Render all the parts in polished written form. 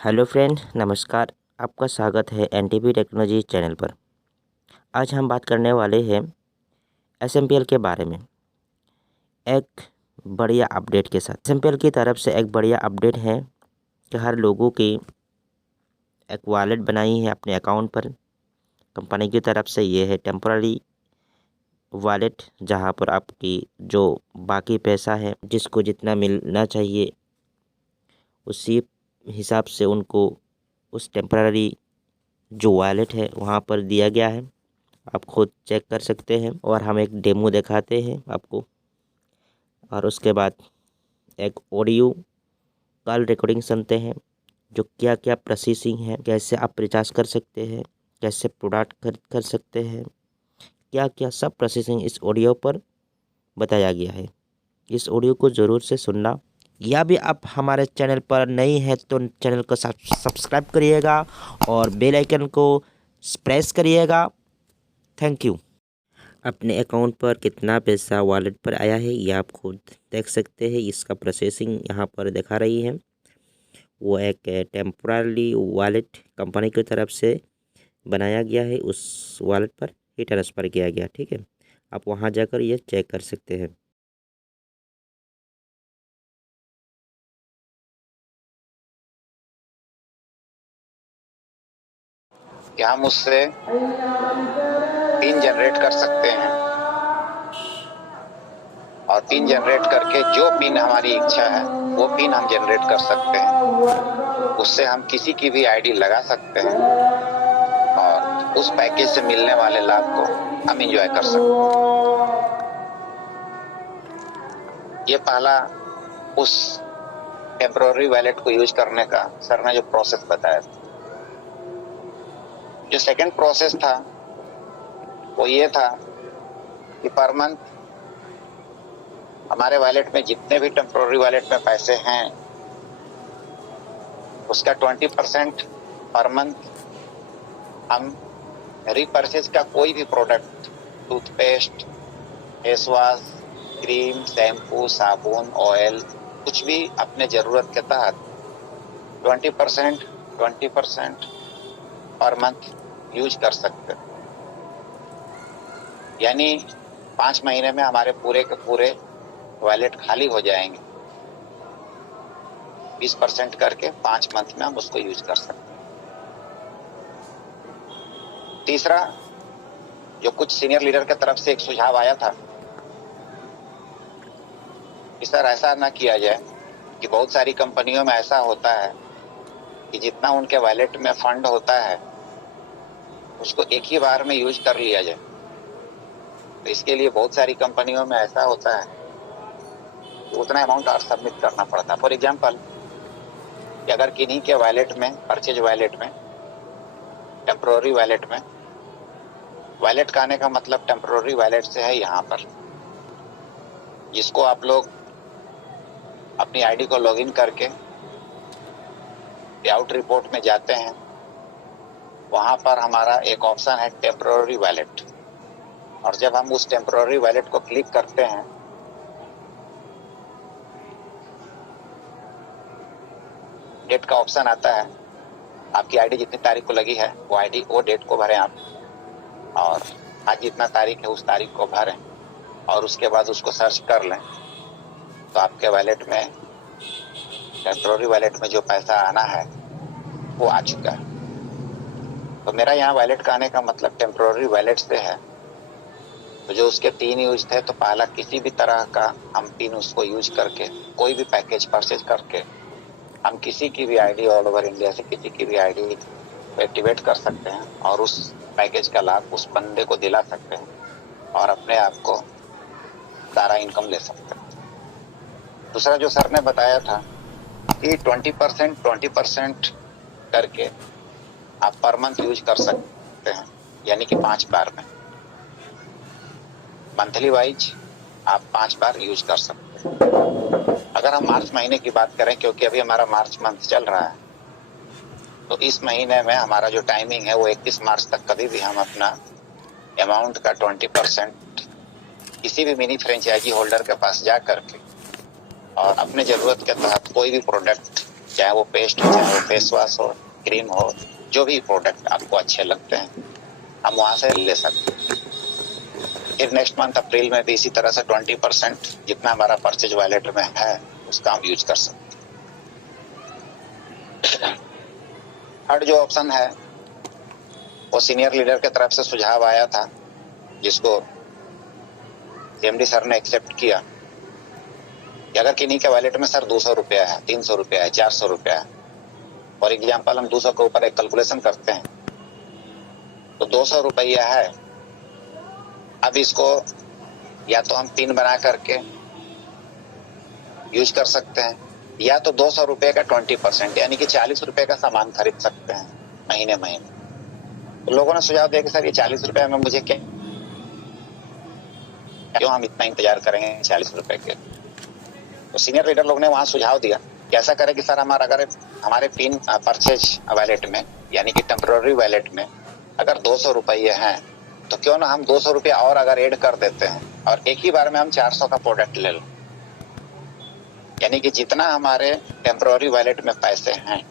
Hello friend, नमस्कार। आपका स्वागत है एनटीपी टेक्नोलॉजी चैनल पर। आज हम बात करने वाले हैं एसएमपीएल के बारे में, एक बढ़िया अपडेट के साथ। एसएमपीएल की तरफ से एक बढ़िया अपडेट है कि हर लोगों की एक वॉलेट बनाई है अपने अकाउंट पर। कंपनी की तरफ से ये है टेम्पररी वॉलेट, जहां पर आपकी जो बाकी पैसा है, जिसको जितना मिलना चाहिए उसी हिसाब से उनको उस टेम्पररी जो वॉलेट है वहाँ पर दिया गया है। आप खुद चेक कर सकते हैं और हम एक डेमो दिखाते हैं आपको, और उसके बाद एक ऑडियो कॉल रिकॉर्डिंग सुनते हैं जो क्या क्या प्रोसेसिंग है, कैसे आप रिचार्ज कर सकते हैं, कैसे प्रोडक्ट खरीद कर सकते हैं, क्या क्या सब प्रोसेसिंग इस ऑडियो पर बताया गया है। इस ऑडियो को ज़रूर से सुनना। या भी आप हमारे चैनल पर नई है तो चैनल को सब्सक्राइब करिएगा और बेल आइकन को प्रेस करिएगा। Thank you. अपने अकाउंट पर कितना पैसा वॉलेट पर आया है ये आप खुद देख सकते हैं। इसका प्रोसेसिंग यहाँ पर दिखा रही है। वो एक टेम्पोररी वॉलेट कंपनी की तरफ से बनाया गया है, उस वॉलेट पर ही ट्रांसफ़र किया गया। ठीक है, आप वहाँ जाकर ये चेक कर सकते हैं। कि हम उससे पिन जनरेट कर सकते हैं और पिन जनरेट करके जो पिन हमारी इच्छा है वो पिन हम जनरेट कर सकते हैं। उससे हम किसी की भी आईडी लगा सकते हैं और उस पैकेज से मिलने वाले लाभ को हम एंजॉय कर सकते हैं। ये पहला उस टेम्पररी वॉलेट को यूज करने का सर ने जो प्रोसेस बताया था। जो सेकंड प्रोसेस था वो ये था कि पर मंथ हमारे वॉलेट में जितने भी टेम्पररी वॉलेट में पैसे हैं उसका 20% पर मंथ हम रीपरचेज का कोई भी product, toothpaste, face wash, cream, shampoo, साबुन, ऑयल, कुछ भी अपने ज़रूरत के तहत 20% पर मंथ यूज कर सकते हैं। यानी 5 महीने में हमारे पूरे के पूरे वॉलेट खाली हो जाएंगे। 20% करके 5 मंथ में हम उसको यूज कर सकते हैं। तीसरा, जो कुछ सीनियर लीडर की तरफ से एक सुझाव आया था कि सर ऐसा ना किया जाए कि बहुत सारी कंपनियों में ऐसा होता है कि जितना उनके वॉलेट में फंड होता है उसको एक ही बार में यूज कर लिया जाए। तो इसके लिए बहुत सारी कंपनियों में ऐसा होता है कि उतना अमाउंट और सबमिट करना पड़ता है। फॉर एग्जाम्पल, अगर किन्हीं के वॉलेट में, परचेज वॉलेट में, टेम्पररी वॉलेट में, वॉलेट का आने का मतलब टेम्पररी वॉलेट से है यहाँ पर, जिसको आप लोग अपनी आईडी को लॉगिन करके पेआउट रिपोर्ट में जाते हैं। वहाँ पर हमारा एक ऑप्शन है टेम्पररी वॉलेट, और जब हम उस टेम्पररी वॉलेट को क्लिक करते हैं डेट का ऑप्शन आता है। आपकी आईडी जितनी तारीख को लगी है वो आईडी, वो डेट को भरें आप, और आज जितना तारीख है उस तारीख को भरें और उसके बाद उसको सर्च कर लें तो आपके वॉलेट में, टेम्पररी वॉलेट में जो पैसा आना है वो आ चुका है। तो मेरा यहाँ वॉलेट का आने का मतलब टेम्पररी वॉलेट से है। तो जो उसके 3 यूज थे, तो पहला, किसी भी तरह का हम पिन उसको यूज करके कोई भी पैकेज परचेज करके हम किसी की भी आईडी ऑल ओवर इंडिया से किसी की भी आईडी एक्टिवेट कर सकते हैं और उस पैकेज का लाभ उस बंदे को दिला सकते हैं और अपने आप को सारा इनकम ले सकते हैं। दूसरा जो सर ने बताया था कि 20% करके आप पर मंथ यूज कर सकते हैं, यानी कि 5 बार में, मंथली वाइज आप 5 बार यूज कर सकते हैं। अगर हम मार्च महीने की बात करें, क्योंकि अभी हमारा मार्च मंथ चल रहा है, तो इस महीने में हमारा जो टाइमिंग है वो 31 मार्च तक कभी भी हम अपना अमाउंट का 20% किसी भी मिनी फ्रेंचाइजी होल्डर के पास जा करके और अपने ज़रूरत के तहत कोई भी प्रोडक्ट चाहे वो पेस्ट हो, चाहे वो फेस वॉश हो, क्रीम हो, जो भी प्रोडक्ट आपको अच्छे लगते हैं हम वहां से ले सकते हैं। फिर नेक्स्ट मंथ अप्रैल में भी इसी तरह से 20% जितना हमारा परचेज वॉलेट में है उसका हम यूज कर सकते हैं। थर्ड जो ऑप्शन है वो सीनियर लीडर के तरफ से सुझाव आया था, जिसको सीएमडी सर ने एक्सेप्ट किया कि अगर किन्हीं के वॉलेट में सर 200 रुपया है, 300 रुपया है, 400 रुपया है, फॉर एग्जाम्पल हम 200 के ऊपर एक कैलकुलेशन करते हैं तो 200 रुपया है। अब इसको या तो हम पिन बना करके यूज कर सकते हैं या तो 200 रुपये का 20% यानी कि 40 रुपये का सामान खरीद सकते हैं महीने महीने। तो लोगों ने सुझाव दिया कि सर ये 40 रुपये में मुझे क्यों हम इतना इंतजार करेंगे 40 रुपये के। तो सीनियर लीडर लोग ने वहां सुझाव दिया कि ऐसा करें कि सर अगर हमारे पिन परचेज वैलेट में यानी कि टेम्पररी वैलेट में अगर 200 रुपये हैं तो क्यों ना हम 200 रुपया और अगर ऐड कर देते हैं और एक ही बार में हम 400 का प्रोडक्ट ले लें। यानी कि जितना हमारे टेम्पररी वैलेट में पैसे हैं,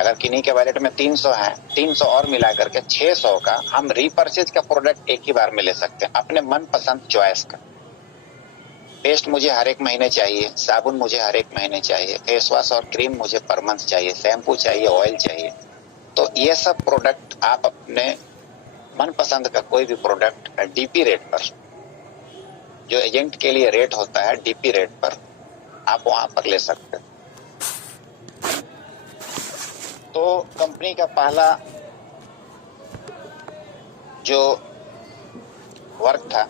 अगर किन्हीं के वैलेट में 300 है, 300 और मिला करके 600 का हम रीपरचेज का प्रोडक्ट एक ही बार में ले सकते हैं अपने मनपसंद चॉइस का। पेस्ट मुझे हर एक महीने चाहिए, साबुन मुझे हर एक महीने चाहिए, फेस वॉश और क्रीम मुझे पर मंथ चाहिए, शैम्पू चाहिए, ऑयल चाहिए। तो ये सब प्रोडक्ट आप अपने मनपसंद का कोई भी प्रोडक्ट डीपी रेट पर, जो एजेंट के लिए रेट होता है डीपी रेट पर, आप वहां पर ले सकते हैं। तो कंपनी का पहला जो वर्क था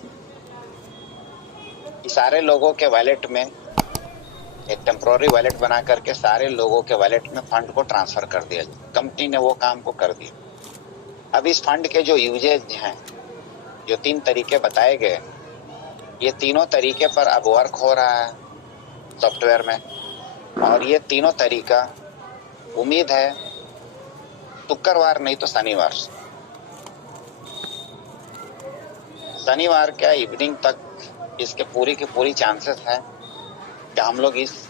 कि सारे लोगों के वैलेट में एक टेम्पररी वैलेट बना करके सारे लोगों के वैलेट में फंड को ट्रांसफर कर दिया जाए। कंपनी ने वो काम को कर दिया। अब इस फंड के जो यूजेज हैं, जो 3 तरीके बताए गए, ये तीनों तरीके पर अब वर्क हो रहा है सॉफ्टवेयर में। और ये तीनों तरीका उम्मीद है शुक्रवार नहीं तो शनिवार का इवनिंग तक इसके पूरी की पूरी चांसेस है कि हम लोग इस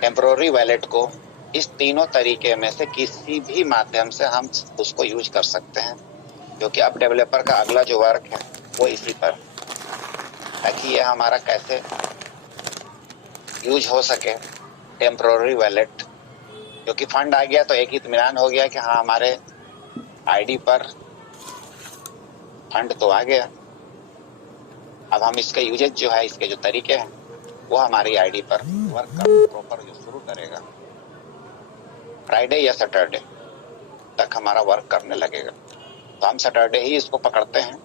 टेम्पररी वैलेट को इस तीनों तरीके में से किसी भी माध्यम से हम उसको यूज कर सकते हैं, क्योंकि अब डेवलपर का अगला जो वर्क है वो इसी पर, ताकि ये हमारा कैसे यूज हो सके टेम्पररी वैलेट। क्योंकि फंड आ गया तो एक इत्मीनान हो गया कि हाँ हमारे आईडी पर फंड तो आ गया। अब हम इसका यूजेज जो है, इसके जो तरीके हैं वो हमारी आईडी पर वर्क करना प्रॉपर जो शुरू करेगा फ्राइडे या सैटरडे तक हमारा वर्क करने लगेगा। तो हम सैटरडे ही इसको पकड़ते हैं,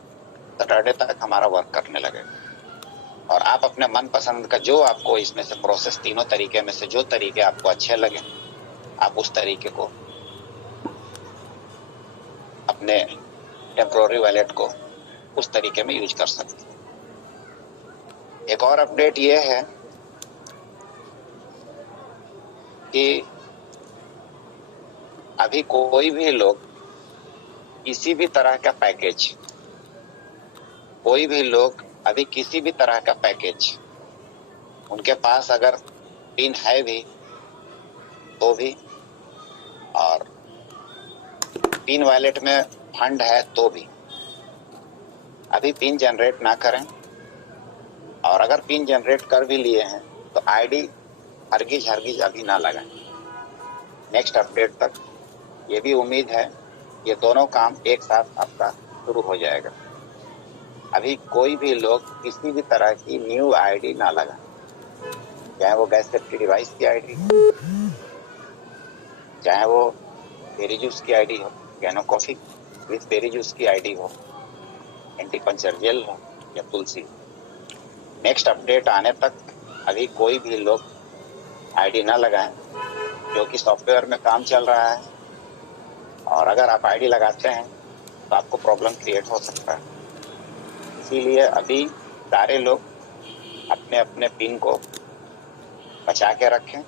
सैटरडे तक हमारा वर्क करने लगेगा। और आप अपने मनपसंद का जो आपको इसमें से प्रोसेस, तीनों तरीके में से जो तरीके आपको अच्छे लगे, आप उस तरीके को अपने टेम्पररी वैलेट को उस तरीके में यूज कर सकते हैं। एक और अपडेट ये है कि अभी कोई भी लोग किसी भी तरह का पैकेज, उनके पास अगर पिन है भी तो भी, और पिन वैलेट में फंड है तो भी, अभी पिन जनरेट ना करें। और अगर पिन जनरेट कर भी लिए हैं तो आईडी हरगिज अभी ना लगाएं। नेक्स्ट अपडेट तक ये भी उम्मीद है ये दोनों काम एक साथ आपका शुरू हो जाएगा। अभी कोई भी लोग किसी भी तरह की न्यू आईडी ना लगाएं, चाहे वो गैस सेफ्टी डिवाइस की आईडी, चाहे वो बेरी जूस की आईडी हो, गैनो कॉफी विथ बेरी जूस की आईडी हो, एंटी पंचर जेल हो या तुलसी। नेक्स्ट अपडेट आने तक अभी कोई भी लोग आईडी ना लगाएं, क्योंकि सॉफ्टवेयर में काम चल रहा है और अगर आप आईडी लगाते हैं तो आपको प्रॉब्लम क्रिएट हो सकता है। इसीलिए अभी सारे लोग अपने अपने पिन को बचा के रखें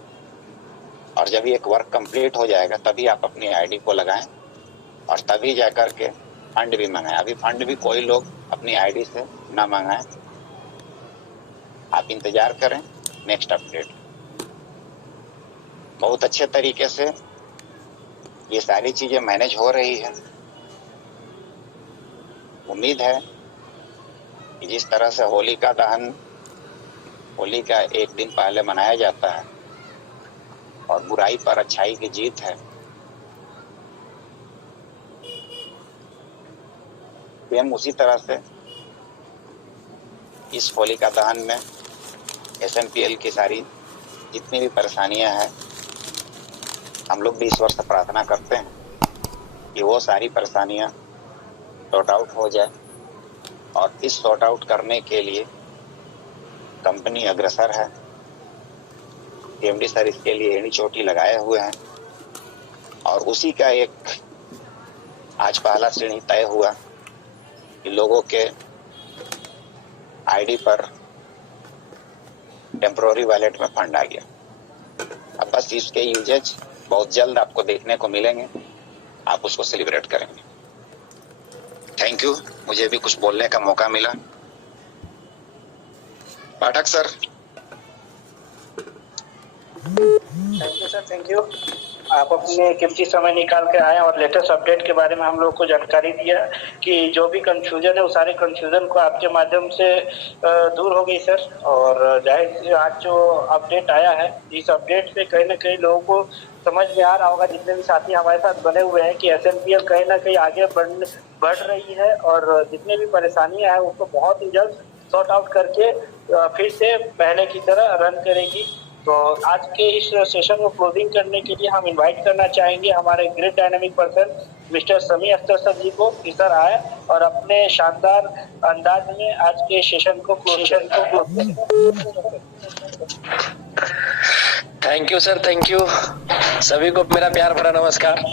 और जब ये एक वर्क कंप्लीट हो जाएगा तभी आप अपनी आईडी को लगाएं और तभी जाकर के फंड भी मंगाएं। अभी फंड भी कोई लोग अपनी आईडी से ना मंगाएं, आप इंतजार करें नेक्स्ट अपडेट। बहुत अच्छे तरीके से ये सारी चीजें मैनेज हो रही है। उम्मीद है कि जिस तरह से होलिका दहन होली का एक दिन पहले मनाया जाता है और बुराई पर अच्छाई की जीत है, सेम उसी तरह से इस होलिका दहन में SMPL की सारी जितनी भी परेशानियां हैं, हम लोग भी ईश्वर से प्रार्थना करते हैं कि वो सारी परेशानियां सॉर्ट आउट हो जाए। और इस सॉर्ट आउट करने के लिए कंपनी अग्रसर है। CMD सर इसके लिए एड़ी चोटी लगाए हुए हैं और उसी का एक आज पहला श्रेणी तय हुआ कि लोगों के आईडी पर टेम्पोररी वॉलेट में फंड आ गया। अब बस इसके यूजेज बहुत जल्द आपको देखने को मिलेंगे, आप उसको सेलिब्रेट करेंगे। थैंक यू, मुझे भी कुछ बोलने का मौका मिला। Pathak sir. Thank you sir, thank you. आप अपने कीमती समय निकाल के आए और लेटेस्ट अपडेट के बारे में हम लोग को जानकारी दिया कि जो भी कंफ्यूजन है वो सारे कंफ्यूजन को आपके माध्यम से दूर हो गई सर। और जाहिर सी आज जो अपडेट आया है, इस अपडेट से कहीं ना कहीं लोगों को समझ में आ रहा होगा, जितने भी साथी हमारे साथ बने हुए हैं, कि SMPL कहीं ना कहीं आगे बढ़ रही है और जितनी भी परेशानियां हैं उसको बहुत ही जल्द सॉर्ट आउट करके फिर से पहले की तरह रन करेगी। तो आज के इस सेशन को क्लोजिंग करने के लिए हम इनवाइट करना चाहेंगे हमारे ग्रेट डायनामिक पर्सन मिस्टर समी अख्तर सर जी को कि सर आए और अपने शानदार अंदाज में आज के सेशन को क्लोज करें। Thank you sir, thank you. सभी को मेरा प्यार भरा नमस्कार।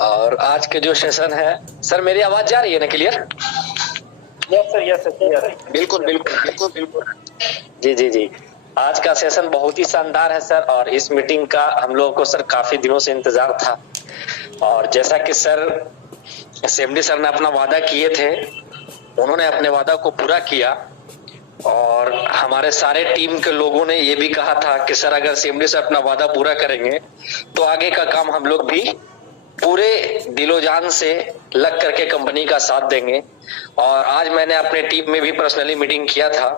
और आज के जो सेशन है सर, मेरी आवाज जा रही है ना clear? Yes sir, yes sir, बिल्कुल बिल्कुल बिल्कुल बिल्कुल। जी जी जी। आज का सेशन बहुत ही शानदार है सर, और इस मीटिंग का हम लोगों को सर काफी दिनों से इंतजार था। और जैसा कि सर CMD सर ने अपना वादा किए थे, उन्होंने अपने वादा को पूरा किया। और हमारे सारे टीम के लोगों ने ये भी कहा था कि सर अगर CMD सर अपना वादा पूरा करेंगे तो आगे का काम हम लोग भी पूरे दिलो जान से लग करके कंपनी का साथ देंगे। और आज मैंने अपने टीम में भी पर्सनली मीटिंग किया था,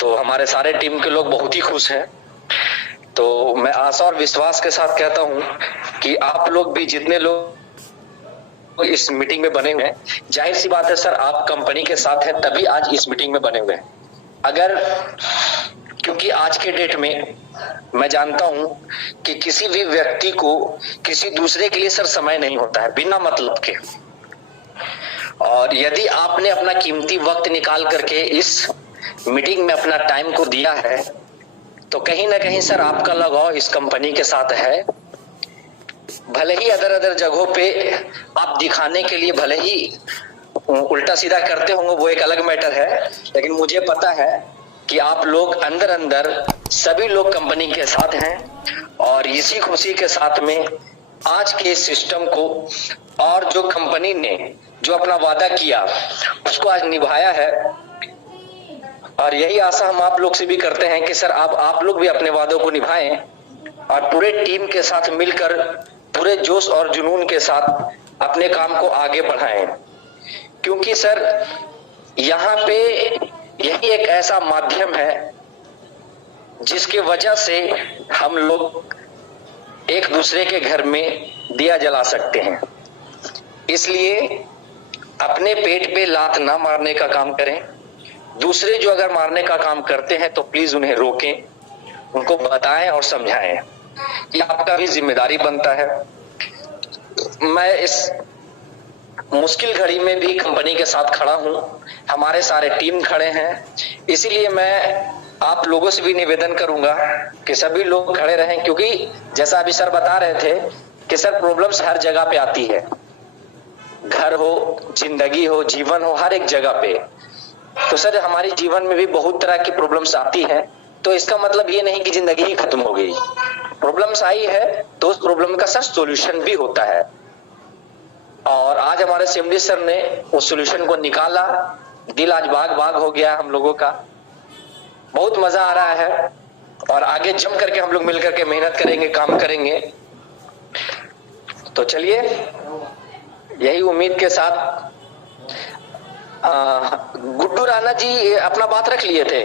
तो हमारे सारे टीम के लोग बहुत ही खुश हैं। तो मैं आशा और विश्वास के साथ कहता हूं कि आप लोग भी जितने लोग इस मीटिंग में बने हुए हैं, जाहिर सी बात है सर आप कंपनी के साथ हैं तभी आज इस मीटिंग में बने हुए हैं। अगर क्योंकि आज के डेट में मैं जानता हूं कि किसी भी व्यक्ति को किसी दूसरे के लिए सर समय नहीं होता है बिना मतलब के। और यदि आपने अपना कीमती वक्त निकाल करके इस मीटिंग में अपना टाइम को दिया है, तो कहीं ना कहीं सर आपका लगाव इस कंपनी के साथ है। भले ही अदर जगहों पे आप दिखाने के लिए भले ही उल्टा सीधा करते होंगे, वो एक अलग मैटर है, लेकिन मुझे पता है कि आप लोग अंदर अंदर सभी लोग कंपनी के साथ हैं। और इसी खुशी के साथ में आज के सिस्टम को और जो कंपनी ने जो अपना वादा किया उसको आज निभाया है। और यही आशा हम आप लोग से भी करते हैं कि सर आप लोग भी अपने वादों को निभाएं और पूरे टीम के साथ मिलकर पूरे जोश और जुनून के साथ अपने काम को आगे बढ़ाएं। क्योंकि सर यहाँ पे यही एक ऐसा माध्यम है जिसकी वजह से हम लोग एक दूसरे के घर में दिया जला सकते हैं। इसलिए अपने पेट पे लात ना मारने का काम करें। दूसरे जो अगर मारने का काम करते हैं तो प्लीज उन्हें रोकें, उनको बताएं और समझाएं। ये आपका भी जिम्मेदारी बनता है। मैं इस मुश्किल घड़ी में भी कंपनी के साथ खड़ा हूं, हमारे सारे टीम खड़े हैं। इसीलिए मैं आप लोगों से भी निवेदन करूंगा कि सभी लोग खड़े रहें, क्योंकि जैसा अभी सर बता रहे थे कि सर प्रॉब्लम्स हर जगह पे आती है, घर हो, जिंदगी हो, जीवन हो, हर एक जगह पे। तो सर हमारी जीवन में भी बहुत तरह की प्रॉब्लम्स आती हैं, तो इसका मतलब ये नहीं कि जिंदगी ही खत्म हो गई। प्रॉब्लम्स आई है तो उस प्रॉब्लम का सर सॉल्यूशन भी होता है। और आज हमारे CMD सर ने उस सॉल्यूशन को निकाला। दिल आज बाग बाग हो गया हम लोगों का, बहुत मजा आ रहा है। और आगे जम करके हम लोग मिल करके मेहनत करेंगे, काम करेंगे। तो चलिए, यही उम्मीद के साथ गुड्डू राणा जी अपना बात रख लिए थे।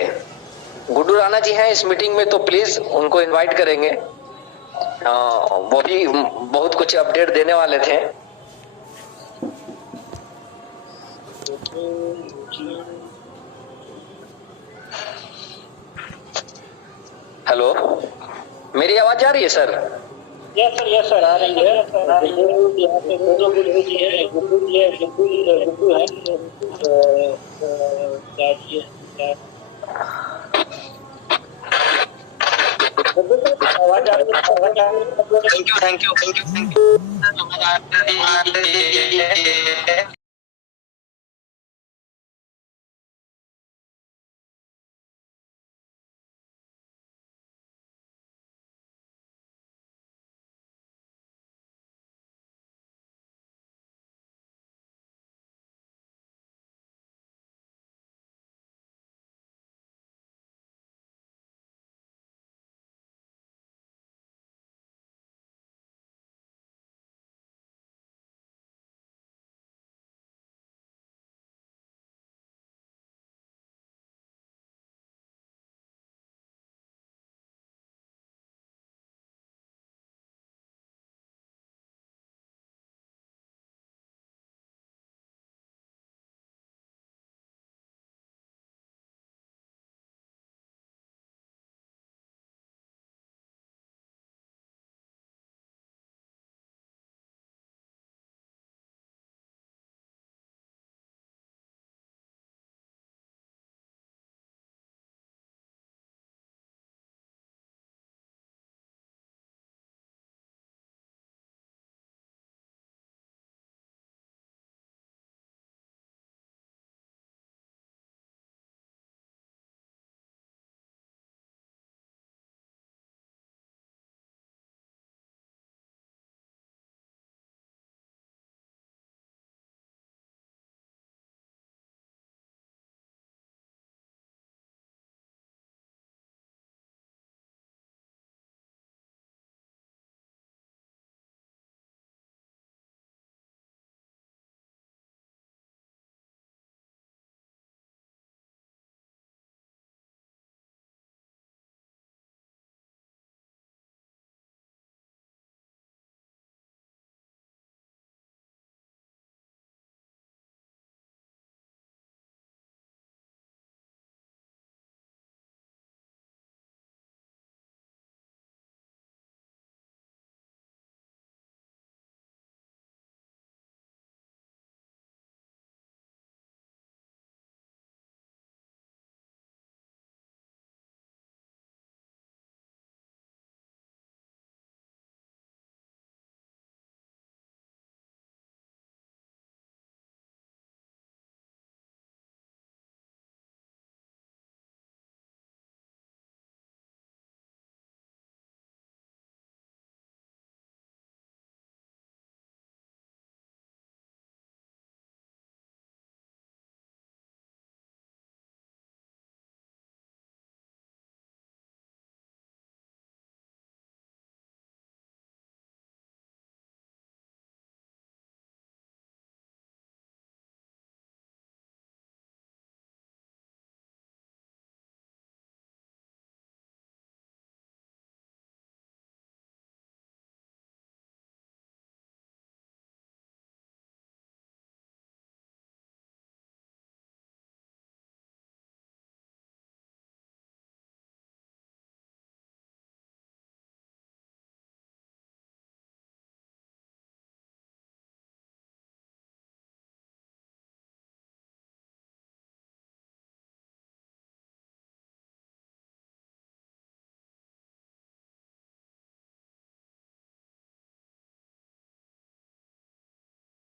गुड्डू राणा जी हैं इस मीटिंग में, तो प्लीज उनको इनवाइट करेंगे। वो भी बहुत कुछ अपडेट देने वाले थे। हेलो, मेरी आवाज आ रही है सर? यस सर आ रही है। यहाँ पे गुड्डू जी है, गुड्डू है। आवाज आ रही है। Thank you.